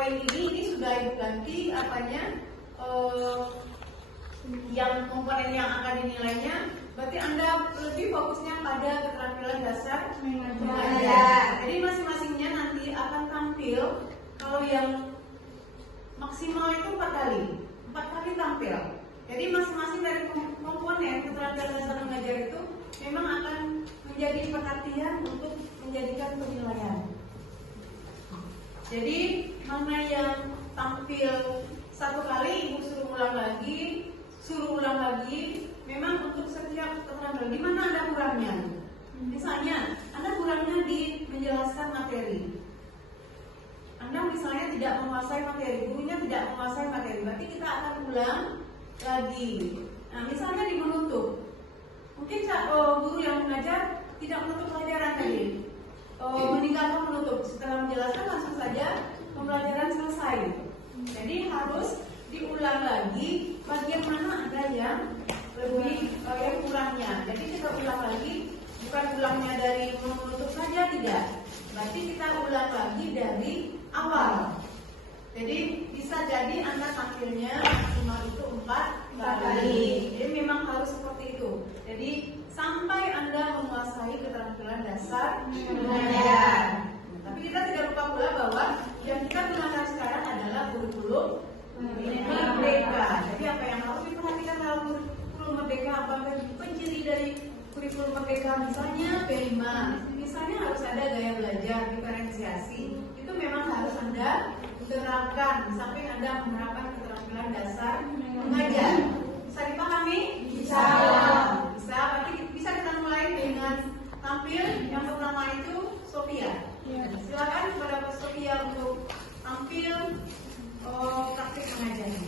poin ini sudah Ibu ganti apanya, yang komponen yang akan dinilainya. Berarti Anda lebih fokusnya pada keterampilan dasar mengajar. Jadi masing-masingnya nanti akan tampil, kalau yang maksimal itu 4 kali tampil. Jadi masing-masing dari komponen keterampilan dasar mengajar itu memang akan menjadi perhatian untuk menjadikan penilaian. Jadi mana yang tampil 1 kali, Ibu suruh ulang lagi. Memang untuk setiap keterampilan, di mana Anda kurangnya? Misalnya, Anda kurangnya di menjelaskan materi. Anda misalnya tidak menguasai materi, gurunya tidak menguasai materi, berarti kita akan ulang lagi. Nah, misalnya di menutup, mungkin guru yang mengajar tidak menutup pelajaran tadi, meninggalkan menutup. Setelah menjelaskan langsung saja pembelajaran selesai. Jadi harus diulang lagi bagian mana ada yang lebih yang kurangnya. Jadi kita ulang lagi, bukan ulangnya dari menutup saja, tidak. Berarti kita ulang lagi dari awal. Jadi bisa jadi Anda tampilnya maksimal itu 4 kali. Jadi memang harus seperti itu. Jadi sampai Anda menguasai keterampilan dasar mengajar. Tapi kita tidak lupa pula bahwa yang kita gunakan sekarang adalah kurikulum merdeka. Jadi apa yang harus diperhatikan dalam kurikulum merdeka, apa penciri dari kurikulum merdeka? Misalnya P5, misalnya harus ada gaya belajar, diferensiasi. Itu memang harus Anda terapkan sampai Anda menerapkan keterampilan dasar mengajar. Bisa dipahami? Bisa. Berarti bisa kita mulai dengan tampil. Yang pertama itu Sophia. Silakan kepada Pak Sophia untuk tampil praktik mengajarnya.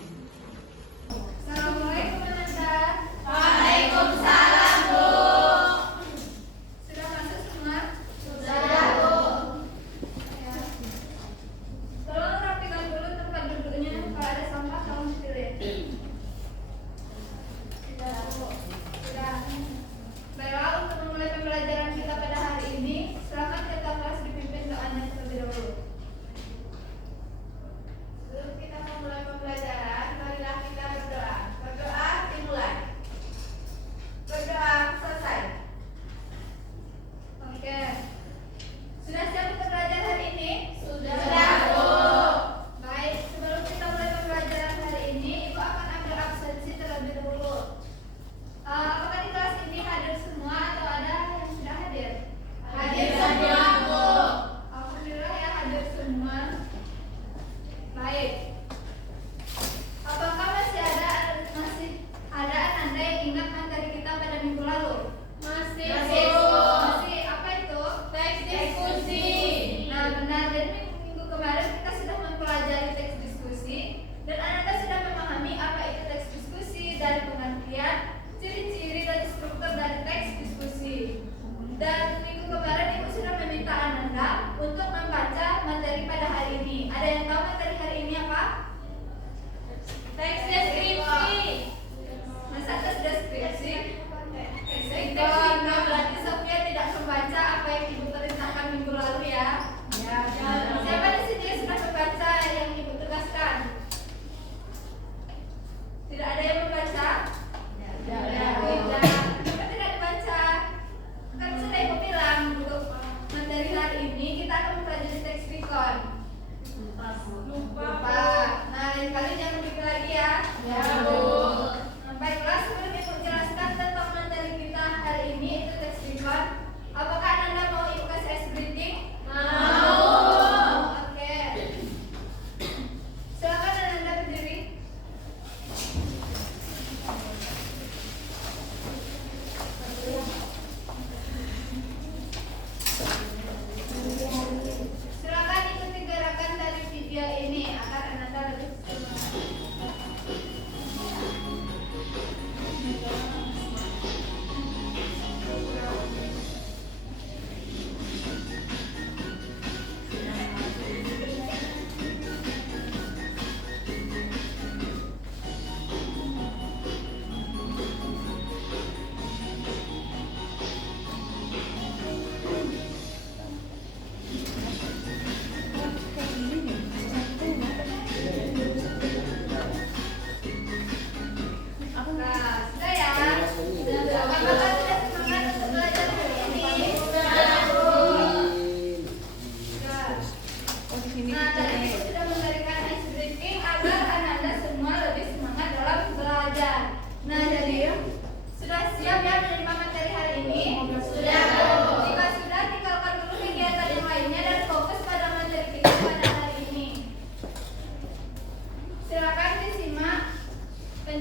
Assalamualaikum anak-anak. Waalaikumsalam, Bu. Sudah masuk semua? Sudah, Bu. Ya. Tolong rapikan dulu tempat duduknya. Kalau ada sampah tolong pilih. Sudah, Bu. Sudah. Baiklah, untuk memulai pembelajaran kita pada hari ini, silakan kita kelas dipimpin doanya terlebih dahulu. Sebelum kita memulai pembelajaran, marilah kita berdoa. Berdoa dimulai. Berdoa selesai. Oke. Sudah siap untuk belajar hari ini? Sudah, Bu. Baik, sebelum kita mulai pembelajaran hari ini, Ibu akan ambil absensi terlebih dahulu. Apakah di kelas ini hadir semua atau ada yang sudah hadir? Hadir semua, Bu. Alhamdulillah ya, hadir semua. Baik. Apakah masih ada Anda yang ingat materi kita pada minggu lalu? Masih, Masih, Bu. Masih. Apa itu? Teks diskusi. Nah, benar. Jadi minggu kemarin kita sudah mempelajari teks diskusi dan Anda sudah memahami apa itu teks diskusi, dari pengertian, ciri-ciri dan struktur dari teks diskusi. Dan minggu kemarin Ibu sudah meminta Anda untuk membaca materi pada hari ini. Ada yang tahu materi hari ini apa? Teks deskripsi. Masa tes deskripsi? Deskripsi. Berarti Sophia tidak membaca apa yang Ibu perintahkan minggu lalu ya? Ya. Siapa di sini yang sudah membaca yang Ibu tugaskan? Tidak ada yang membaca? Tidak. Kenapa tidak dibaca? Kan sudah Ibu bilang untuk materi hari ini kita akan mempelajari teks recon. Lupa. Nah, lain kali jangan begitu lagi ya. Ya, Bu. Baiklah, sebelum Ibu jelaskan tentang materi kita hari ini itu teks recon, apakah Anda mau Ibu kasih ice breathing? Mau. Oke. Silakan Anda berdiri. Silakan ikuti gerakan dari video ini agar Anda lebih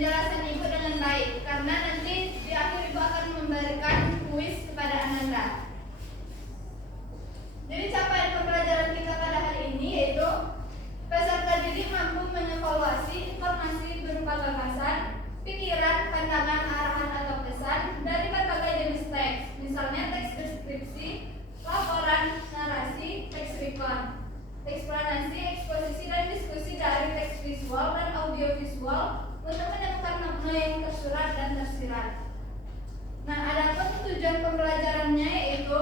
penjelasan Ibu dengan baik, karena nanti di akhir Ibu akan memberikan kuis kepada Ananda. Jadi capaian pembelajaran kita pada hari ini yaitu peserta didik mampu mengevaluasi informasi berupa gagasan, pikiran, pandangan, arahan atau pesan dari berbagai jenis teks, misalnya teks deskripsi, laporan, narasi, teks recon, eksplanasi, eksposisi, dan diskusi dari teks visual dan audiovisual untuk menemukan makna yang tersurat dan tersirat. Nah, adapun tujuan pembelajarannya yaitu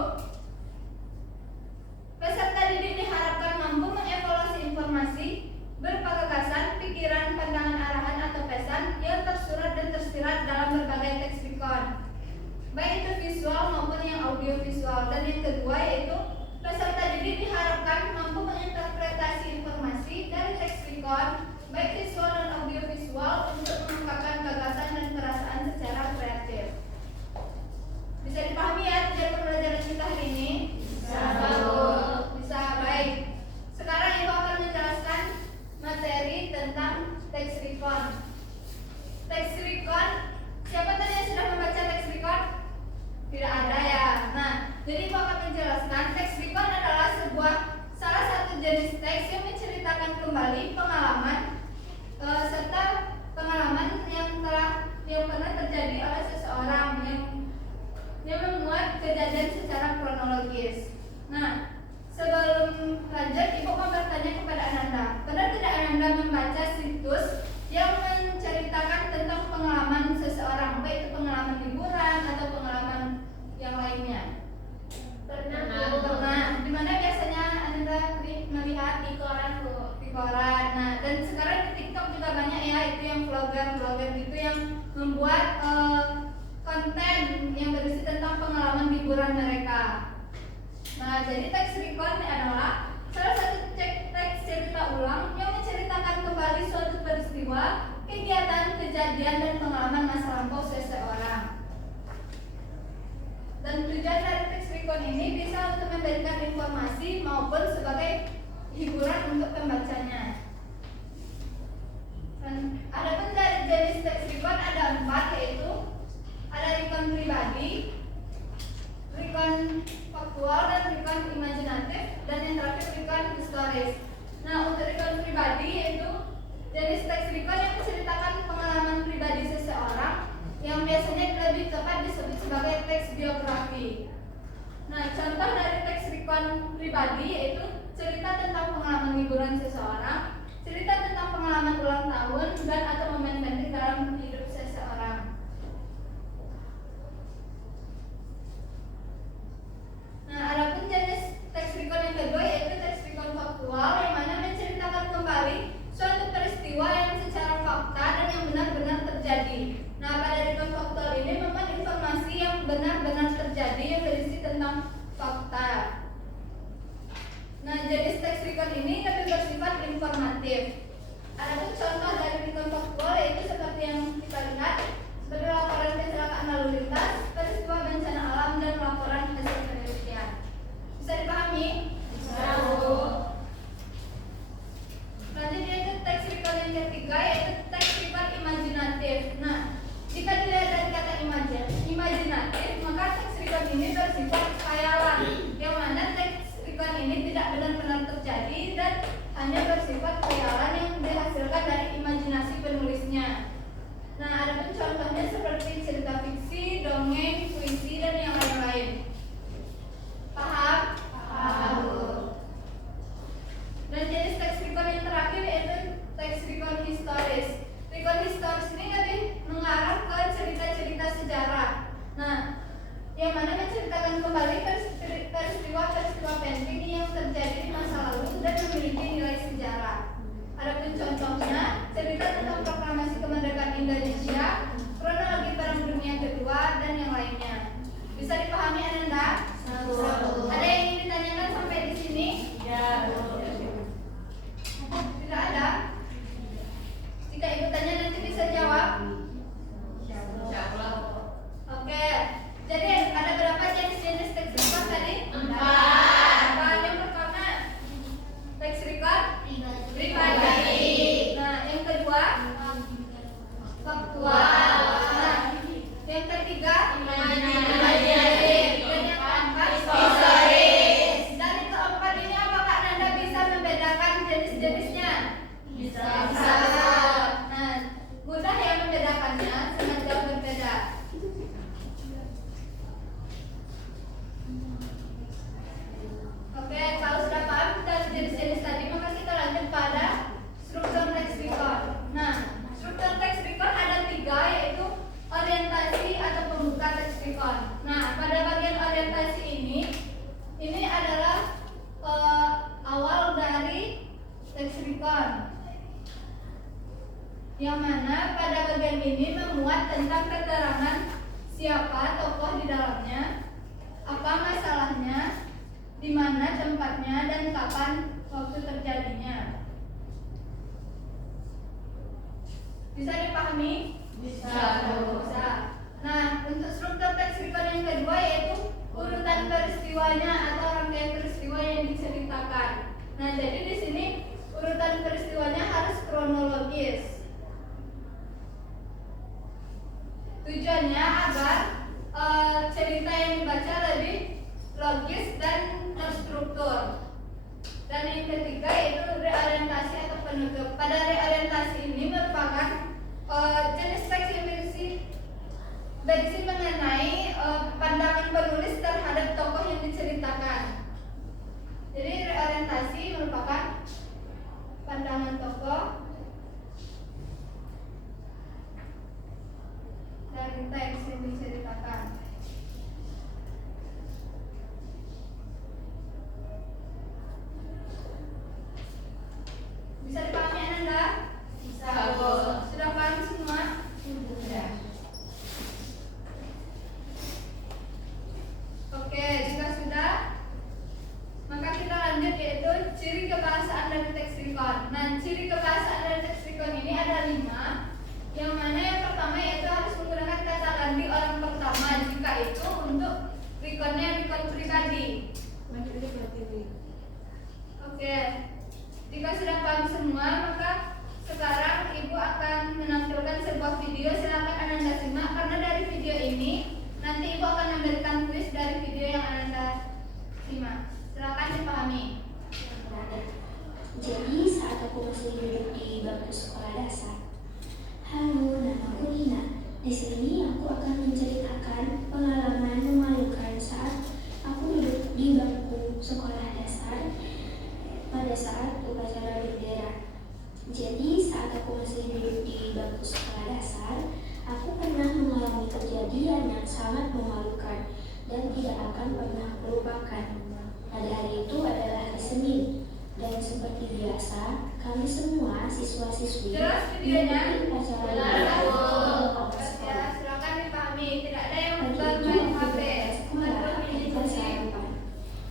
peserta didik diharapkan mampu mengevaluasi informasi berupa gagasan, pikiran, pandangan, arahan atau pesan yang tersurat dan tersirat dalam berbagai teks recon, baik itu visual maupun yang audiovisual. Dan yang kedua yaitu peserta didik diharapkan mampu menginterpretasi informasi dari teks recon, baik visual dan audiovisual, untuk mengungkapkan gagasan dan perasaan secara kreatif. Bisa dipahami ya tujuan pembelajaran kita hari ini? Bisa, baik. Sekarang Ibu akan menjelaskan materi tentang teks recon. Teks recon, siapa tadi yang sudah membaca teks recon? Tidak ada ya. Nah, jadi Ibu akan menjelaskan teks recon adalah salah satu jenis teks yang menceritakan kembali pengalaman serta pengalaman yang pernah terjadi oleh seseorang yang memuat kejadian secara kronologis. Nah, sebelum lanjut, Ibu mau bertanya kepada Ananda, pernah tidak Ananda membaca situs yang menceritakan tentang pengalaman seseorang, baik itu pengalaman liburan atau pengalaman yang lainnya? Pernah. Di mana biasanya Ananda melihat? Di koran, Bu. Di koran. Nah, dan sekarang di TikTok juga banyak ya, itu yang vlogger gitu yang membuat konten yang berisi tentang pengalaman liburan mereka. Nah, jadi teks recon adalah salah satu teks cerita ulang yang menceritakan kembali suatu peristiwa, kegiatan, kejadian, dan pengalaman masa lampau seseorang. Dan tujuan dari teks recon ini bisa untuk memberikan informasi maupun sebagai hiburan untuk pembacanya. Dan adapun dari jenis teks recon ada 4, yaitu ada recon pribadi, recon faktual, dan recon imajinatif, dan yang terakhir recon historis. Nah, untuk recon pribadi yaitu jenis teks recon yang menceritakan pengalaman pribadi seseorang yang biasanya lebih tepat disebut sebagai teks biografi. Nah, contoh dari teks recon pribadi yaitu cerita tentang pengalaman liburan seseorang, cerita tentang pengalaman ulang tahun, dan atau momen penting dalam hidup seseorang. Nah, adapun jenis teks recon yang kedua yaitu teks recon faktual, yang mana menceritakan kembali suatu peristiwa yang secara fakta dan yang benar-benar terjadi. Nah, pada recon faktual ini memuat informasi yang benar-benar terjadi yang berisi tentang fakta. Nah, jenis teks recon ini lebih bersifat informatif. Adapun contoh dari recon faktual yaitu seperti yang kita lihat, seperti laporan kecelakaan lalu lintas, peristiwa bencana alam, dan laporan hasil penelitian. Bisa dipahami? Bisa, Bu. Selanjutnya itu teks recon yang ketiga yaitu teks recon imajinatif. Nah, jika dilihat dari kata imajinatif, maka teks recon ini bersifat khayalan, yang mana teks recon ini tidak benar-benar terjadi dan hanya bersifat khayalan yang mana pada bagian ini memuat tentang keterangan siapa tokoh di dalamnya, apa masalahnya, di mana tempatnya, dan kapan waktu terjadinya. Bisa dipahami? Bisa. Bisa. Nah, untuk struktur teks record yang kedua yaitu urutan peristiwanya atau rangkaian peristiwa yang diceritakan. Nah, jadi di sini urutan peristiwanya harus kronologis. Tujuannya agar cerita yang dibaca lebih logis dan terstruktur. Dan yang ketiga yaitu reorientasi atau penutup. Pada reorientasi ini merupakan jenis teks yang berisi mengenai pandangan penulis terhadap tokoh yang diceritakan. Jadi reorientasi merupakan pandangan tokoh dari teks yang diceritakan. Bisa dipahami Ananda? Bisa, Bu. Sudah paham semua? Sudah. Oke, jika sudah, maka kita lanjut yaitu ciri kebahasaan dari teks record. Nah, ciri kebahasaan dari teks record ini ada 5. Yang mana yang pertama yaitu harus menggunakan kata ganti orang pertama jika itu untuk recordnya record pribadi. Oke, jika sudah paham semua, maka sekarang Ibu akan menampilkan sebuah video. Silakan Ananda simak karena dari video ini nanti Ibu akan memberikan kuis dari video yang Ananda simak. Silakan dipahami. Jadi saat aku masih duduk di bangku sekolah dasar. Halo, namaku Nina. Di sini aku akan menceritakan pengalaman memalukan saat aku duduk di bangku sekolah dasar pada saat upacara bendera. Jadi saat aku masih duduk di bangku sekolah dasar, aku pernah mengalami kejadian yang sangat memalukan dan tidak akan pernah aku lupakan. Pada hari itu adalah hari Senin, dan seperti biasa, kami semua siswa-siswi Jelas videonya? mengikuti acara Jelas, bendera Bu. di kompleks Ya, sekolah. silakan dipahami. Tidak ada yang Pagi itu bermain aku HP. berangkat sekolah, Atau kita diskusi. sarapan.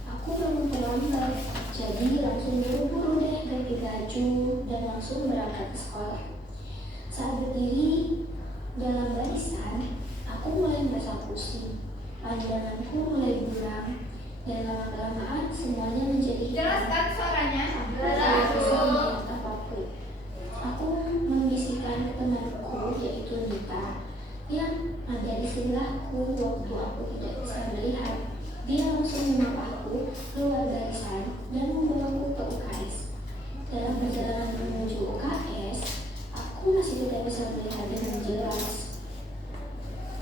Aku belum terlambat, jadi langsung buru-buru deh ganti baju dan langsung berangkat ke sekolah. Saat berdiri dalam barisan, aku mulai merasa pusing. Pandanganku mulai buram, dan lama-kelamaan semuanya menjadi hitam. Jelas kan suaranya? Saya bisa melihat apapun. Aku membisikkan ke temanku yaitu Nita yang ada di sebelahku waktu aku tidak bisa melihat. Dia langsung memapahku keluar barisan dan membawaku ke UKS. Dalam perjalanan menuju UKS, aku masih tidak bisa melihat dengan jelas.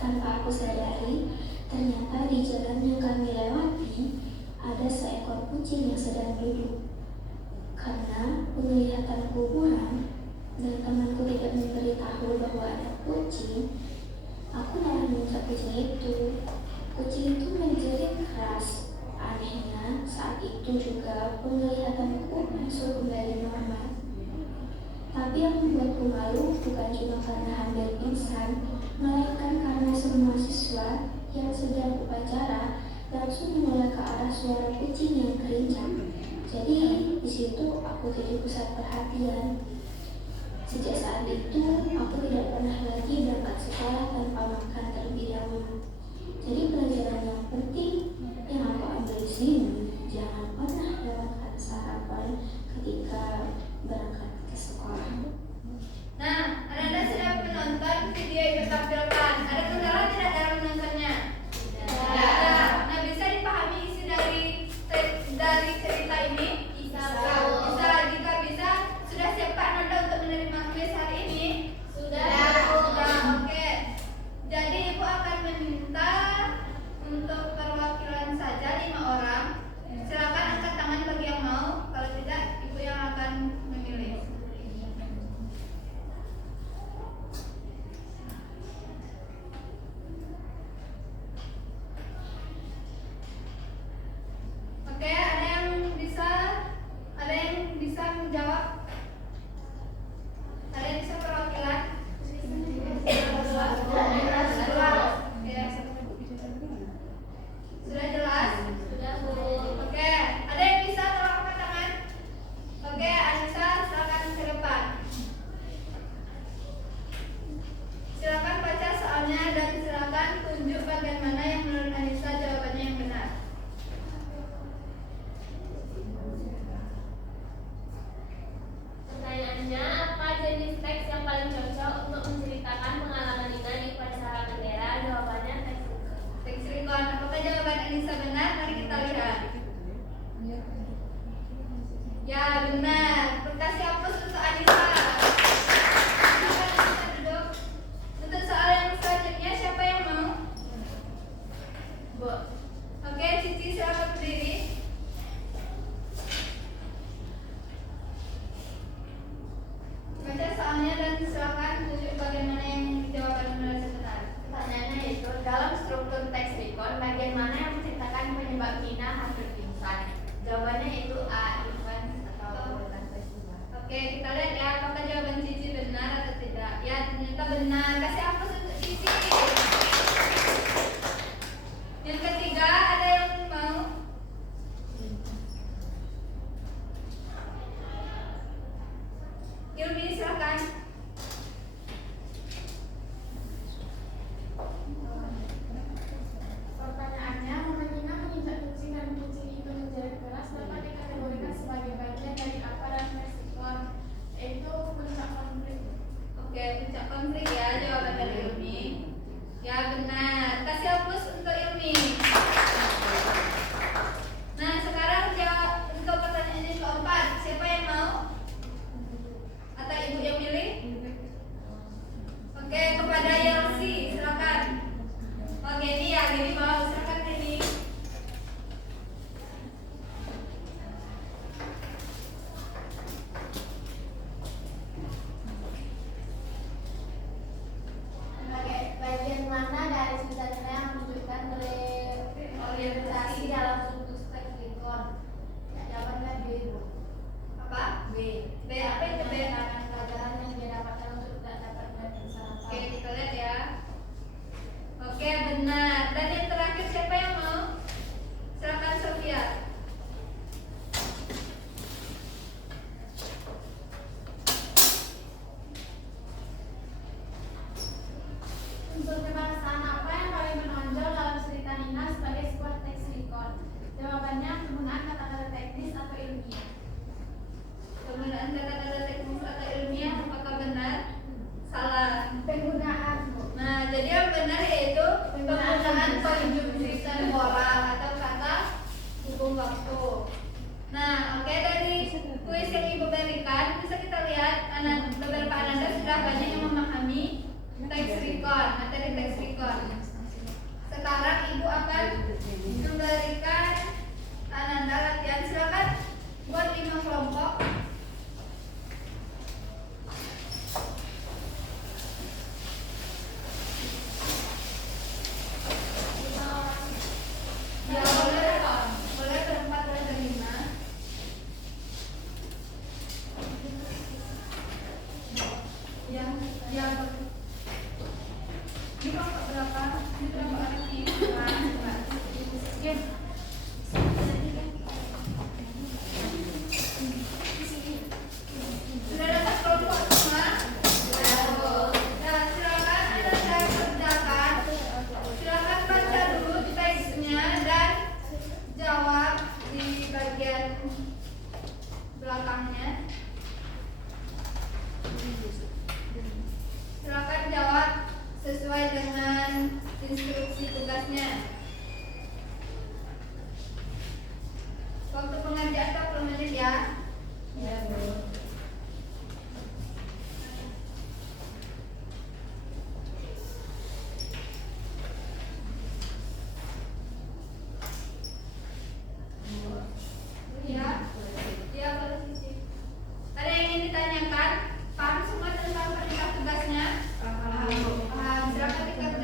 Tanpa aku sadari, ternyata di jalan yang kami lewati ada seekor kucing yang sedang duduk. Karena penglihatanku buram dan temanku tidak memberitahu bahwa ada kucing, aku malah menginjak kucing itu. Kucing itu menjerit keras. Anehnya, saat itu juga penglihatanku masuk kembali normal. Tapi yang membuatku malu bukan cuma karena hampir pingsan, melainkan karena semua siswa yang sedang upacara langsung menoleh ke arah suara kucing yang kerincang. Jadi di situ aku jadi pusat perhatian. Sejak saat itu aku tidak pernah lagi berangkat sekolah tanpa makan terlebih dahulu. Jadi pelajaran yang penting yang aku ambil di sini, jangan pernah lewatkan sarapan ketika berangkat ke sekolah. Nah, Ananda sudah menonton video yang ditampilkan. Ada kendala tidak dalam menontonnya? Tidak ada. Nah, bisa dipahami isi dari cerita ini? Bisa. Bisa. Jika bisa, sudah siapkah Ananda untuk menerima kuis hari ini? Sudah. Sudah. Oke. Jadi benar. Kasih aplaus untuk Cici. Yang ketiga, ada yang mau? Ilmi, silakan. Pertanyaannya, menghina, menginjak kucing dan kucing itu menjerit keras dapat dikategorikan sebagai bagian dari apa dan respon, yaitu puncak konflik. Oke, puncak konflik ya jawaban dari Ilmi. Ya benar. Kasih aplaus untuk Ilmi. Nah, sekarang jawab untuk pertanyaan yang keempat. Siapa yang mau? Atau ibu yang milih? Oke, kepada Yelsi, silakan. Oh, Geni ya, Geni mau. Silakan Geni. Bagian mana dari sisa-sisa yang menunjukkan orientasi dalam struktur teks Lincoln? Jawabannya B. Apa? B. B, apa itu B? Pelajaran yang dia dapatkan untuk tidak dapat melihat Oke, kita lihat ya. Oke, benar. Dan yang terakhir siapa yang mau? Silakan Sofia. Unsur kebangsaan apa yang paling menonjol dalam cerita Nina sebagai sebuah teks Lincoln? Jawabannya penggunaan kata-kata teknis atau ilmiah. Penggunaan kata-kata teknis atau ilmiah apakah benar? Salah. Penggunaan. Nah, jadi yang benar yaitu penggunaan konjungsi temporal atau kata hubung waktu. Nah, oke, dari kuis yang Ibu berikan bisa kita lihat beberapa Ananda sudah banyak yang memahami teks recon, materi teks recon. Sekarang Ibu akan memberikan Ananda latihan. Silakan buat 5 kelompok. Ya, boleh berempat, boleh berlima. Yang ini kelompok berapa? Ini kelompok anak ini. Sudah dapat kelompok semua? Nah, silakan Anda saya kerjakan. Silakan baca dulu teksnya dan jawab di bagian belakangnya. Silakan jawab sesuai dengan instruksi tugasnya. Waktu pengerjaan 40 menit ya. Ya, Bu. Ya. Ya, boleh Cici. Ada yang ingin ditanyakan? Paham semua tentang perintah tugasnya? Paham. Silakan dikatakan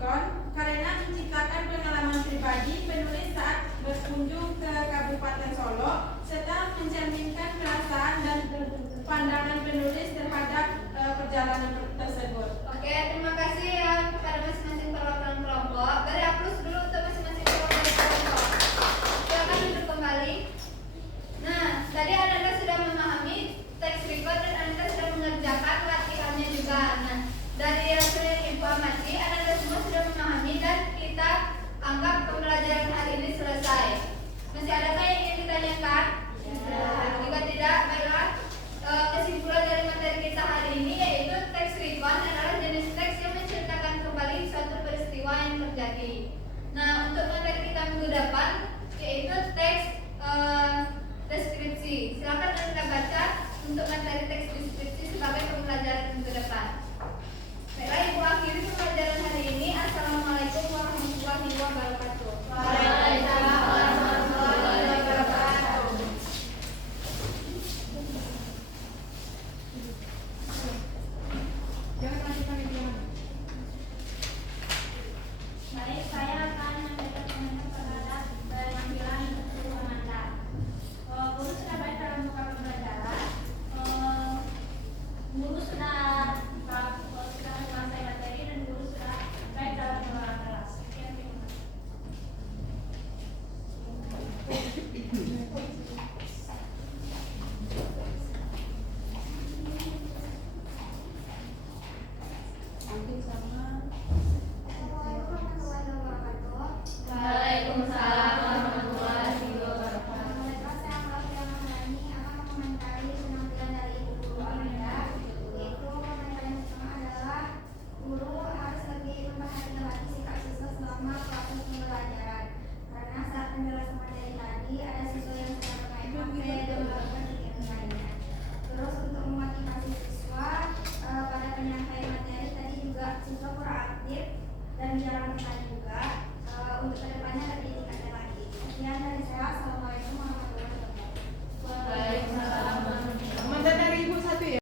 Record karena menciptakan pengalaman pribadi penulis saat berkunjung ke Kabupaten Solo serta mencerminkan perasaan dan pandangan penulis terhadap perjalanan tersebut. Oke, terima kasih ya kepada masing-masing perwakilan kelompok. Beri aplaus dulu untuk masing-masing perwakilan kelompok. Silakan duduk kembali. Nah, tadi Anda sudah memahami teks record dan Anda sudah mengerjakan latihannya juga. Nah, dari hasil yang Ibu amati, Anda semua sudah memahami dan kita anggap pembelajaran hari ini selesai. Masih adakah yang ingin ditanyakan?